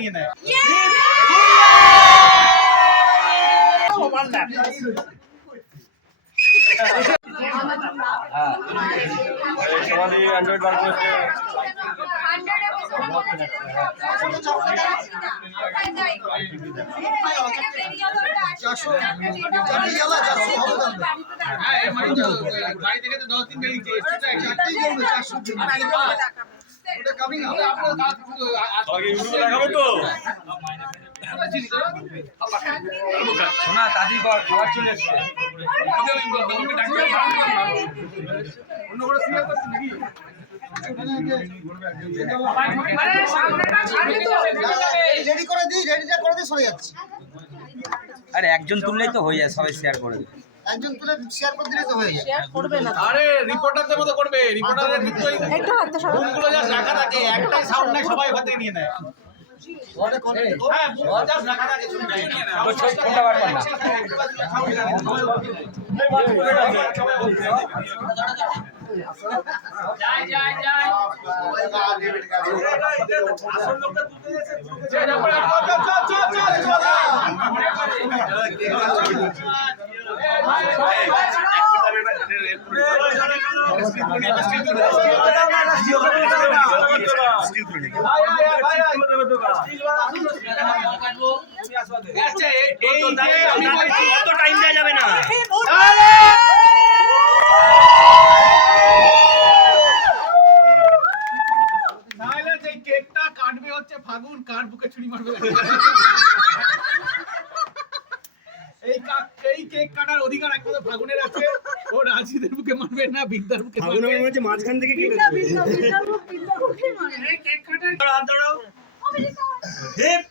নিয়ে নেয়। অ্যান্ড্রয়েড বার করেছে। বাড়ি থেকে তো 10 দিন বেরিয়েছে। দেখাবে তো শোনা দাদি খাবার চলে এসছে। অন্য করে সিরিয়াল করছিস নাকি? রেডি করে দিই, রেডিটা করে দিয়ে সরে যাচ্ছি। আরে একজন তুললেই তো হয়ে যায়, সবাই শেয়ার করে দেবে। একজন তুলে শেয়ার করে দিলে তো হয়ে যায়। শেয়ার করবে না। আরে রিপোর্টারদের মতো করবে। রিপোর্টারের কিন্তু একটু হাতটা সরাও। রুমগুলো জাস্ট রাখা থাকে, একটাই সাউন্ড নাই, সবাই ওখান থেকে নিয়ে নেয়। হ্যাঁ, জাস্ট রাখা থাকে, শুনতে নিয়ে নেয়। ফোনটা বার কর না। অত টাইম দেওয়া যাবে না। নাহলে যে কেকটা কাটবে হচ্ছে ফাগুন, কার বুকে ছুরি মারবে। এই কেক কাটার অধিকার একমাত্র ফাগুনের আছে। ও রাজিদের বুকে মারবে না, বিদ্যার বুকে মারবে। ফাগুনের মধ্যে মাঝখান থেকে কেটে এই কেক কাটার হাত ধরো। হিপ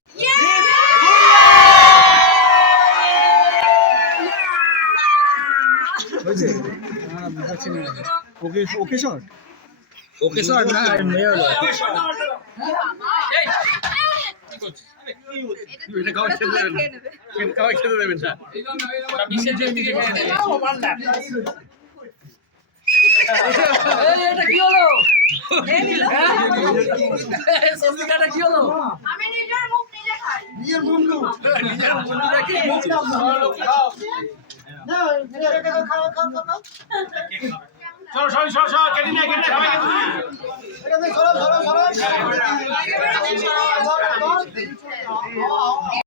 ওকে শট। ওকে স্যার না মেয়ে হলো। এটা খাওয়া খেতে দেবেন না। এটা খাওয়া খেতে দেবেন না। এটা কি হলো? সস্তিকাটা কি হলো? আমি নিজের মুখ নিজে খাই। নিজের বন্ধু। নিজের বন্ধুরা কি খাও। খাও খাও খাও। সরো কেটে নে সবাই কেটে নে। এখানে সরো সরো সরো।